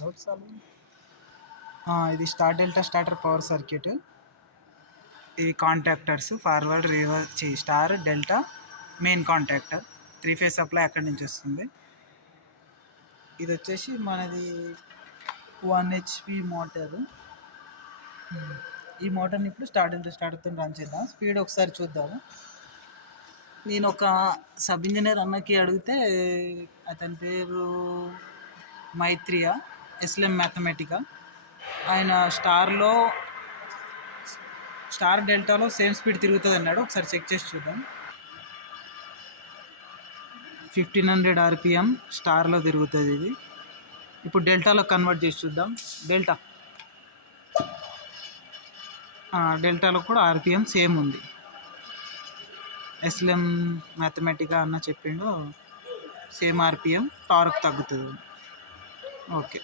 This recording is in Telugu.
Doubt solve. ఇది star delta starter power circuit. ఇవి contactors forward reverse star delta main contactor 3 phase supply అక్కడి నుంచి వస్తుంది. ఇది వచ్చేసి మనది 1 HP మోటారు. ఈ మోటార్ని ఇప్పుడు స్టార్ డెల్టా స్టార్టర్తో రన్ చేద్దాం. స్పీడ్ ఒకసారి చూద్దాము. నేను ఒక సబ్ ఇంజనీర్ అన్నకి అడిగితే అతని పేరు మైత్రియా, ఎస్ఎల్ఎం మ్యాథమెటికా. ఆయన స్టార్ డెల్టాలో సేమ్ స్పీడ్ తిరుగుతుంది అన్నాడు. ఒకసారి చెక్ చేసి చూద్దాం. 1500 RPM స్టార్లో తిరుగుతుంది ఇది. ఇప్పుడు డెల్టాలో కన్వర్ట్ చేసి చూద్దాం. డెల్టాలో కూడా RPM సేమ్ ఉంది. ఎస్ఎల్ఎం మ్యాథమెటికా అన్న చెప్పిండు సేమ్ RPM, టార్క్ తగ్గుతుంది. ఓకే.